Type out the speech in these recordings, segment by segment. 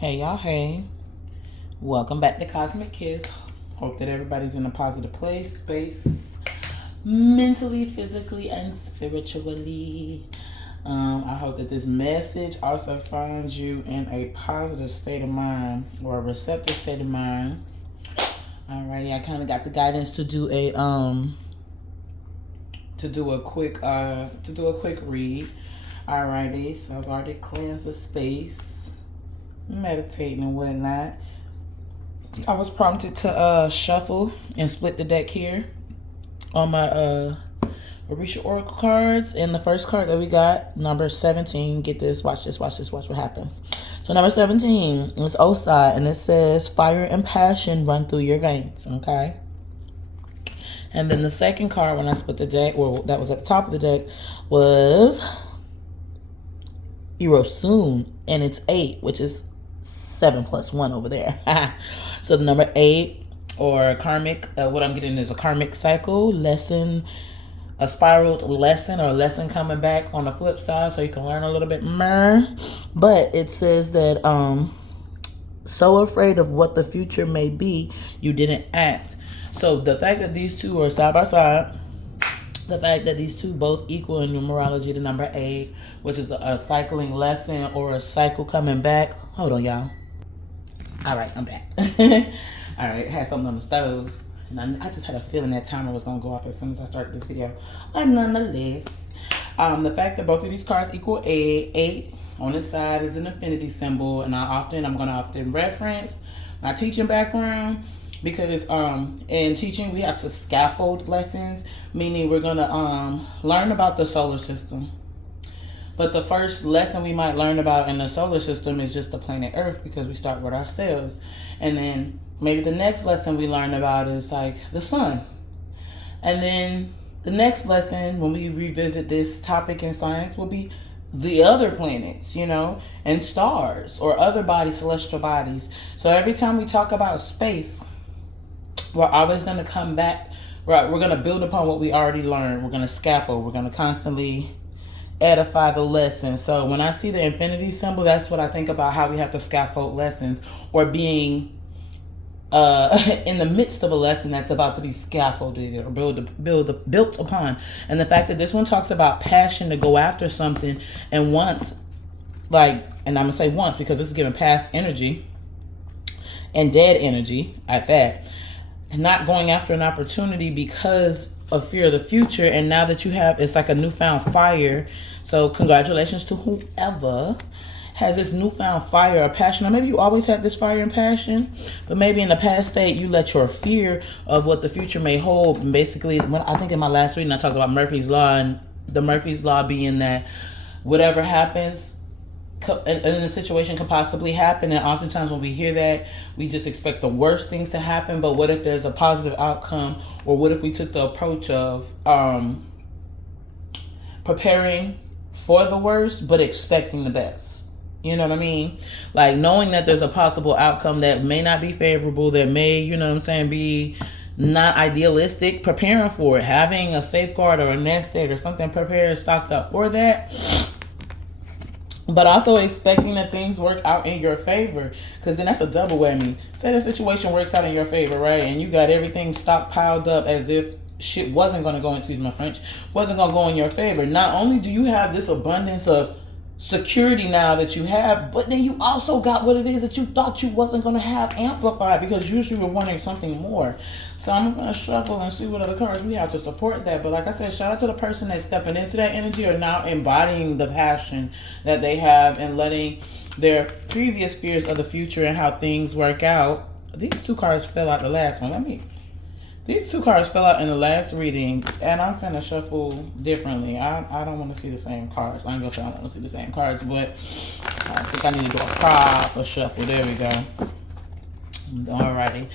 Hey y'all, hey. Welcome back to Cosmic Kiss. Hope that everybody's in a positive place, space, mentally, physically, and spiritually. I hope that this message also finds you in a positive state of mind or a receptive state of mind. Alrighty, I kind of got the guidance to do a quick read. Alrighty, so I've already cleansed the space, meditating and whatnot. I was prompted to shuffle and split the deck here on my Orisha Oracle cards. And the first card that we got, number 17, get this, watch what happens. So number 17 is Osai, and it says, fire and passion run through your veins, okay? And then the second card when I split the deck, well, that was at the top of the deck, was Irosun, and it's 8, which is 7 plus 1 over there. So the number 8, or karmic, what I'm getting is a karmic cycle, lesson, a spiraled lesson, or a lesson coming back on the flip side so you can learn a little bit more. But it says that so afraid of what the future may be, you didn't act. So the fact that these two are side by side, the fact that these two both equal in numerology to number 8, which is a cycling lesson or a cycle coming back. Hold on, y'all. All right, I'm back. All right, I had something on the stove, and I just had a feeling that timer was going to go off as soon as I started this video. But nonetheless, the fact that both of these cards equal 8 on the side is an infinity symbol, and I'm going to often reference my teaching background. Because in teaching, we have to scaffold lessons, meaning we're going to learn about the solar system. But the first lesson we might learn about in the solar system is just the planet Earth, because we start with ourselves. And then maybe the next lesson we learn about is like the sun. And then the next lesson, when we revisit this topic in science, will be the other planets, and stars or other bodies, celestial bodies. So every time we talk about space, we're always going to come back, right? We're going to build upon what we already learned. We're going to scaffold. We're going to constantly edify the lesson. So when I see the infinity symbol, that's what I think about, how we have to scaffold lessons, or being in the midst of a lesson that's about to be scaffolded or built upon. And the fact that this one talks about passion to go after something, and once, and I'm going to say once because this is giving past energy and dead energy at that, not going after an opportunity because of fear of the future. And now that you have, it's like a newfound fire. So congratulations to whoever has this newfound fire or passion. Or maybe you always had this fire and passion, but maybe in the past state you let your fear of what the future may hold. And basically, when I think in my last reading I talked about Murphy's Law, and the Murphy's Law being that whatever happens in a situation could possibly happen. And oftentimes when we hear that, we just expect the worst things to happen. But what if there's a positive outcome? Or what if we took the approach of preparing for the worst but expecting the best? You know what I mean? Like knowing that there's a possible outcome that may not be favorable, that may, be not idealistic, preparing for it, having a safeguard or a nest egg or something prepared, stocked up for that. But also expecting that things work out in your favor, because then that's a double whammy. Say the situation works out in your favor, right? And you got everything stockpiled up as if shit wasn't going to go, excuse my French, wasn't going to go in your favor. Not only do you have this abundance of security now that you have, but then you also got what it is that you thought you wasn't going to have amplified, because usually we're wanting something more. So I'm going to shuffle and see what other cards we have to support that. But like I said, shout out to the person that's stepping into that energy, or now embodying the passion that they have and letting their previous fears of the future and how things work out. These two cards fell out the last one. These two cards fell out in the last reading, and I'm finna shuffle differently. I don't want to see the same cards. I ain't gonna say I don't want to see the same cards, but I think I need to do a proper shuffle. There we go. Alrighty.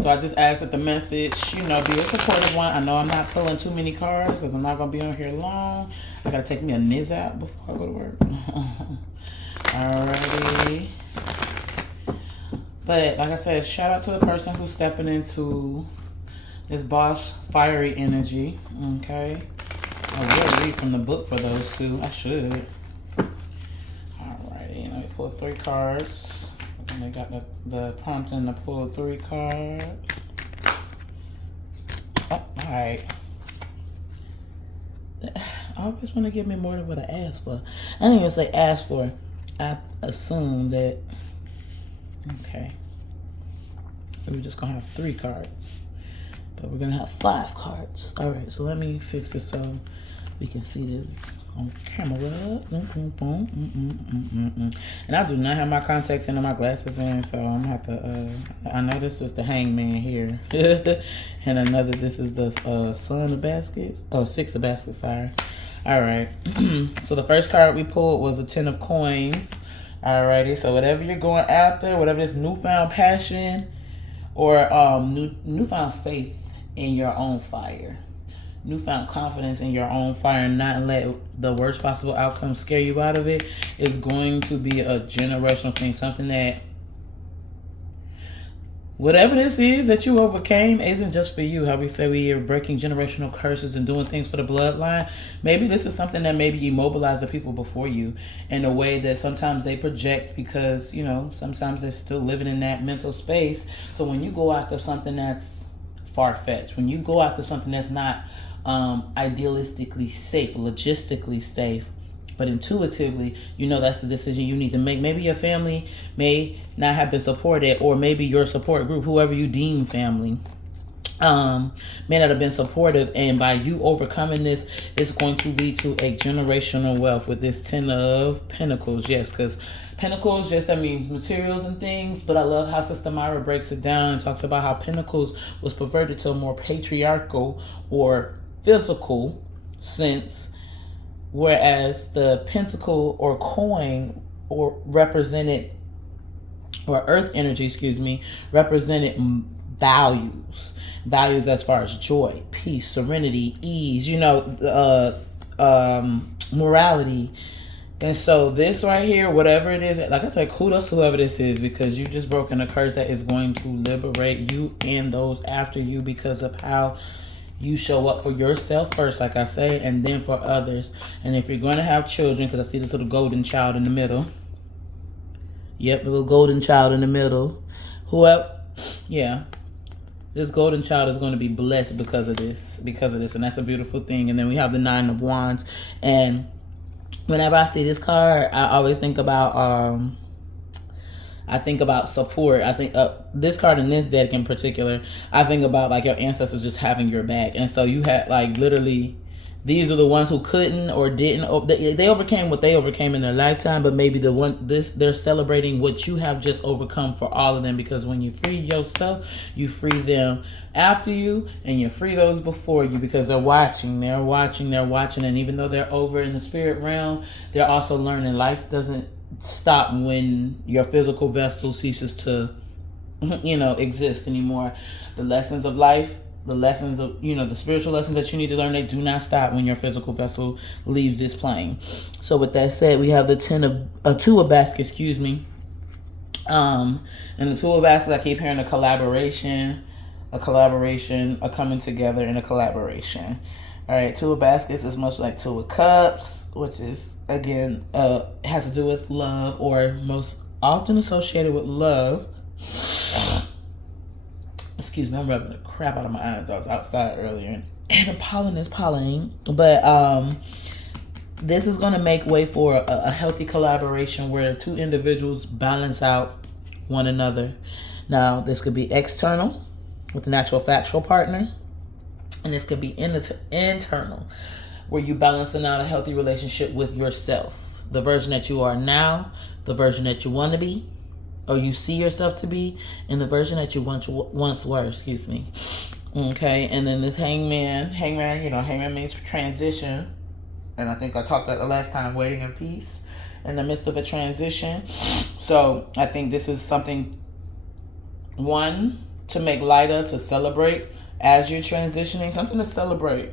So I just asked that the message, be a supportive one. I know I'm not pulling too many cards because I'm not gonna be on here long. I gotta take me a niz out before I go to work. Alrighty. But like I said, shout out to the person who's stepping into this boss fiery energy. Okay, I will read from the book for those two. I should. Alrighty, let me pull 3 cards. And they got the prompting to pull 3 cards. Oh, alright. I always want to give me more than what I asked for. I didn't even say ask for. I assume that. Okay. We're just going to have 3 cards. But we're going to have 5 cards. Alright, so let me fix this so we can see this on camera. And I do not have my contacts in or my glasses in, so I'm going to have to, I know this is the hangman here. And another, this is the son of baskets. Oh, 6 of baskets, sorry. Alright. So the first card we pulled was a 10 of coins. Alrighty, so whatever you're going after, whatever this newfound passion or newfound faith in your own fire, newfound confidence in your own fire, and not let the worst possible outcome scare you out of it, is going to be a generational thing. Something that, whatever this is that you overcame, isn't just for you. How we say we are breaking generational curses and doing things for the bloodline. Maybe this is something that maybe immobilized the people before you in a way that sometimes they project because, you know, sometimes they're still living in that mental space. So when you go after something that's far-fetched, when you go after something that's not idealistically safe, logistically safe, but intuitively, you know that's the decision you need to make. Maybe your family may not have been supported, or maybe your support group, whoever you deem family, may not have been supportive. And by you overcoming this, it's going to lead to a generational wealth with this 10 of Pentacles. Yes, because Pentacles, just that means materials and things. But I love how Sister Myra breaks it down and talks about how Pentacles was perverted to a more patriarchal or physical sense, whereas the pentacle or coin or represented, or earth energy, represented values as far as joy, peace, serenity, ease, morality. And so this right here, whatever it is, like I said, kudos to whoever this is, because you just broken a curse that is going to liberate you and those after you because of how you show up for yourself first, like I say, and then for others. And if you're going to have children, because I see this little golden child in the middle. Yep, the little golden child in the middle. This golden child is going to be blessed because of this. And that's a beautiful thing. And then we have the 9 of Wands. And whenever I see this card, I always think about support. I think this card in this deck in particular, I think about like your ancestors just having your back. And so you had like literally, these are the ones who couldn't or didn't. They overcame what they overcame in their lifetime, but maybe they're celebrating what you have just overcome for all of them. Because when you free yourself, you free them after you, and you free those before you, because they're watching. And even though they're over in the spirit realm, they're also learning. Life doesn't stop when your physical vessel ceases to, exist anymore. The lessons of life, the lessons of, the spiritual lessons that you need to learn, they do not stop when your physical vessel leaves this plane. So with that said, we have the 2 of baskets, and the 2 of baskets, I keep hearing a collaboration, a coming together, and a collaboration. All right, 2 of baskets is much like 2 of cups, which is, again, has to do with love, or most often associated with love. Excuse me, I'm rubbing the crap out of my eyes. I was outside earlier, and the pollen is pollinating. But this is going to make way for a healthy collaboration where 2 individuals balance out one another. Now, this could be external with an actual factual partner, and this could be internal, where you balancing out a healthy relationship with yourself, the version that you are now, the version that you want to be, or you see yourself to be, and the version that you once were, Okay, and then this hangman, hangman means transition. And I think I talked about the last time, waiting in peace in the midst of a transition. So I think this is something, one, to make light of, to celebrate as you're transitioning, something to celebrate.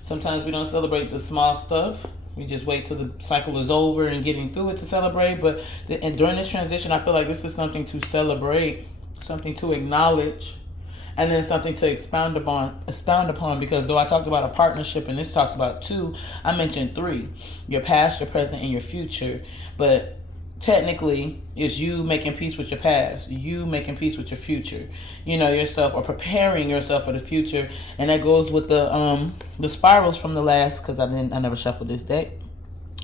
Sometimes we don't celebrate the small stuff. We just wait till the cycle is over and getting through it to celebrate. And during this transition, I feel like this is something to celebrate, something to acknowledge, and then something to expound upon. Because though I talked about a partnership and this talks about 2, I mentioned 3: your past, your present, and your future. But technically is you making peace with your past, you making peace with your future, yourself, or preparing yourself for the future. And that goes with the spirals from the last, because I never shuffled this deck.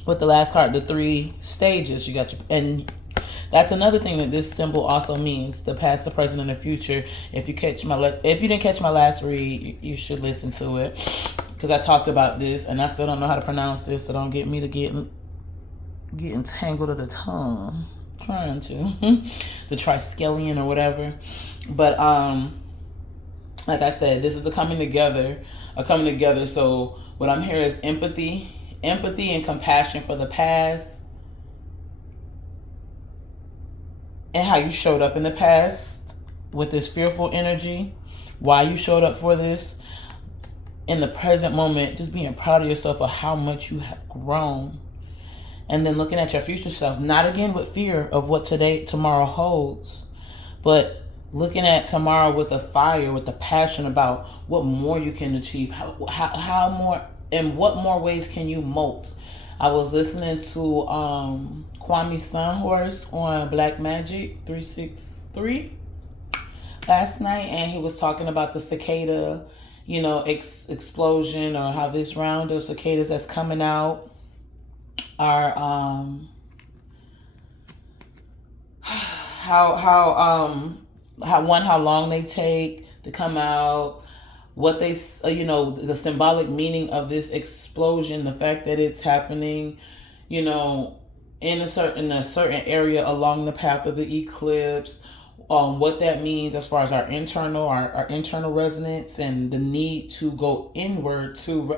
With the last card, the 3 stages, you got and that's another thing that this symbol also means: the past, the present, and the future. If you didn't catch my last read, you should listen to it, because I talked about this, and I still don't know how to pronounce this, so don't get me to get entangled at the tongue. Trying to the triskelion or whatever. But like I said, this is a coming together. So what I'm hearing is empathy and compassion for the past and how you showed up in the past with this fearful energy, why you showed up for this. In the present moment, just being proud of yourself for how much you have grown. And then looking at your future self, not again with fear of what tomorrow holds, but looking at tomorrow with a fire, with a passion about what more you can achieve, how more, and what more ways can you molt. I was listening to Kwame Sunhorse on Black Magic 363 last night, and he was talking about the cicada, explosion, or how this round of cicadas that's coming out are how long they take to come out, what they the symbolic meaning of this explosion, the fact that it's happening in a certain area along the path of the eclipse, what that means as far as our internal resonance, and the need to go inward to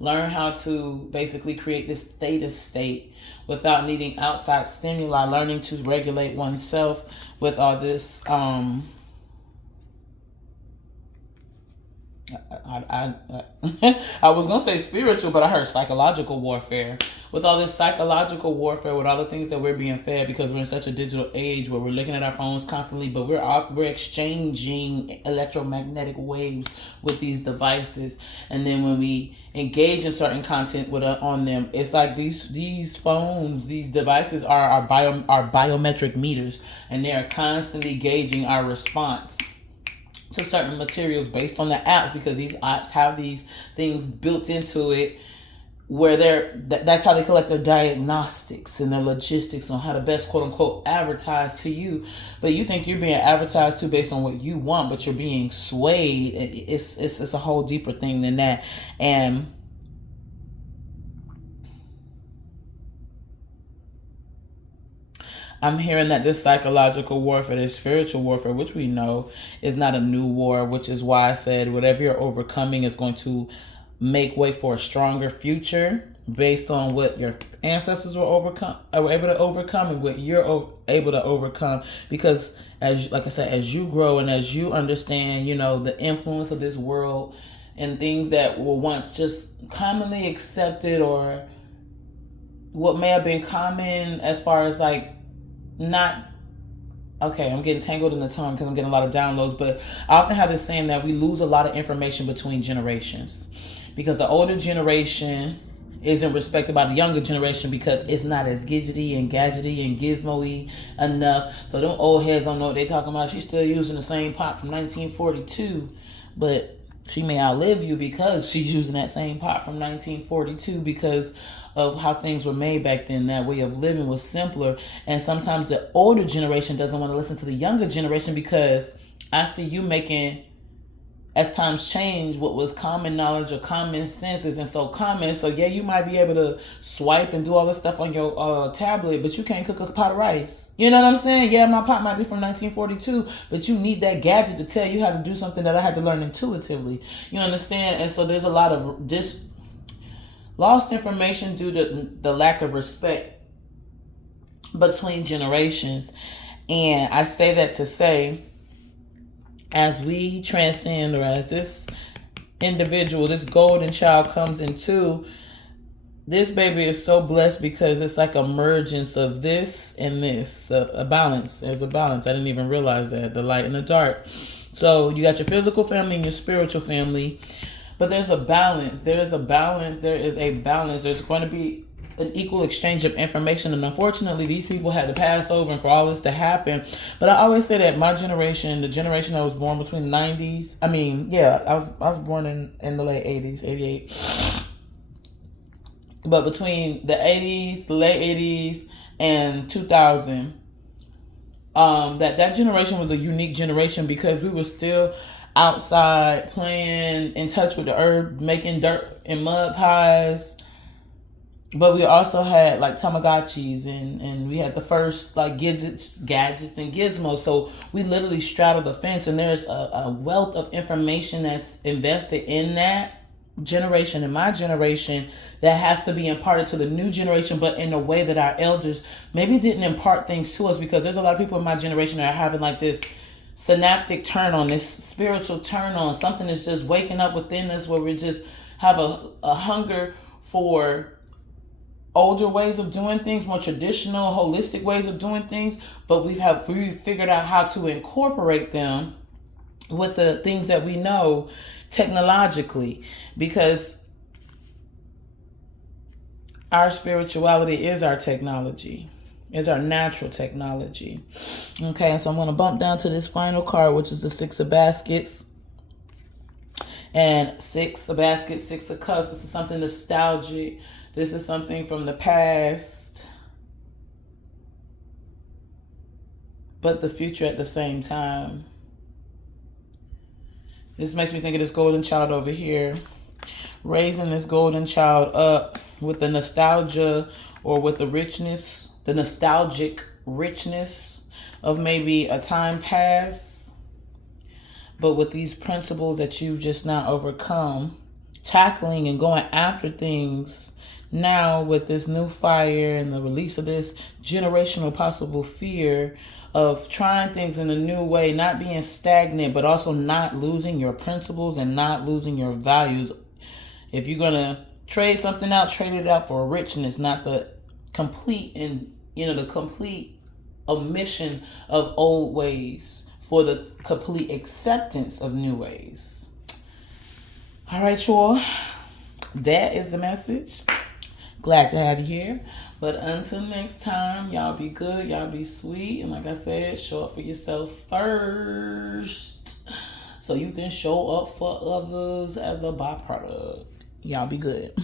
learn how to basically create this theta state without needing outside stimuli, learning to regulate oneself with all this I was gonna say spiritual, but I heard psychological warfare. With all this psychological warfare, with all the things that we're being fed, because we're in such a digital age where we're looking at our phones constantly, but we're exchanging electromagnetic waves with these devices, and then when we engage in certain content on them, it's like these phones, these devices are our biometric meters, and they are constantly gauging our response to certain materials based on the apps, because these apps have these things built into it where that's how they collect their diagnostics and their logistics on how to best, quote unquote, advertise to you. But you think you're being advertised to based on what you want, but you're being swayed. It's a whole deeper thing than that. And I'm hearing that this psychological warfare, this spiritual warfare, which we know is not a new war, which is why I said whatever you're overcoming is going to make way for a stronger future based on what your ancestors were able to overcome and what you're able to overcome. Because like I said, as you grow and as you understand, the influence of this world and things that were once just commonly accepted, or what may have been common as far as like, not okay, I'm getting tangled in the tongue because I'm getting a lot of downloads, but I often have this saying that we lose a lot of information between generations, because the older generation isn't respected by the younger generation because it's not as gadgety and gizmo-y enough. So them old heads don't know what they talking about. She's still using the same pot from 1942, but she may outlive you because she's using that same pot from 1942 because of how things were made back then. That way of living was simpler. And sometimes the older generation doesn't want to listen to the younger generation, because I see you making, as times change, what was common knowledge or common sense isn't so common. So yeah, you might be able to swipe and do all this stuff on your tablet, but you can't cook a pot of rice. You know what I'm saying? Yeah, my pot might be from 1942, but you need that gadget to tell you how to do something that I had to learn intuitively. You understand? And so there's a lot of lost information due to the lack of respect between generations. And I say that to say, as we transcend, or as this individual, this golden child comes into, this baby is so blessed because it's like a mergence of this and this, a balance. There's a balance. I didn't even realize that, the light and the dark. So you got your physical family and your spiritual family, but there's a balance. There is a balance. There's going to be an equal exchange of information. And unfortunately, these people had to pass over and for all this to happen. But I always say that my generation, the generation that was born between the 90s, I was born in the late 80s, 88. But between the 80s, the late 80s, and 2000, that generation was a unique generation because we were still outside playing, in touch with the earth, making dirt and mud pies. But we also had like Tamagotchis, and we had the first like gadgets and gizmos. So we literally straddled the fence, and there's a wealth of information that's invested in that generation and my generation that has to be imparted to the new generation, but in a way that our elders maybe didn't impart things to us, because there's a lot of people in my generation that are having like this synaptic turn on, this spiritual turn on. Something is just waking up within us where we just have a hunger for older ways of doing things, more traditional, holistic ways of doing things, but we've figured out how to incorporate them with the things that we know technologically, because our spirituality is our technology, is our natural technology. Okay, so I'm going to bump down to this final card, which is the Six of Baskets. And Six of Baskets, Six of Cups. This is something nostalgic. This is something from the past, but the future at the same time. This makes me think of this golden child over here, raising this golden child up with the nostalgia, or with the richness, the nostalgic richness of maybe a time past, but with these principles that you've just now overcome, tackling and going after things now with this new fire and the release of this generational possible fear of trying things in a new way, not being stagnant, but also not losing your principles and not losing your values. If you're going to trade something out, trade it out for richness, not the complete omission of old ways for the complete acceptance of new ways. All right, y'all. That is the message. Glad to have you here. But until next time, y'all be good, y'all be sweet. And like I said, show up for yourself first, so you can show up for others as a byproduct. Y'all be good.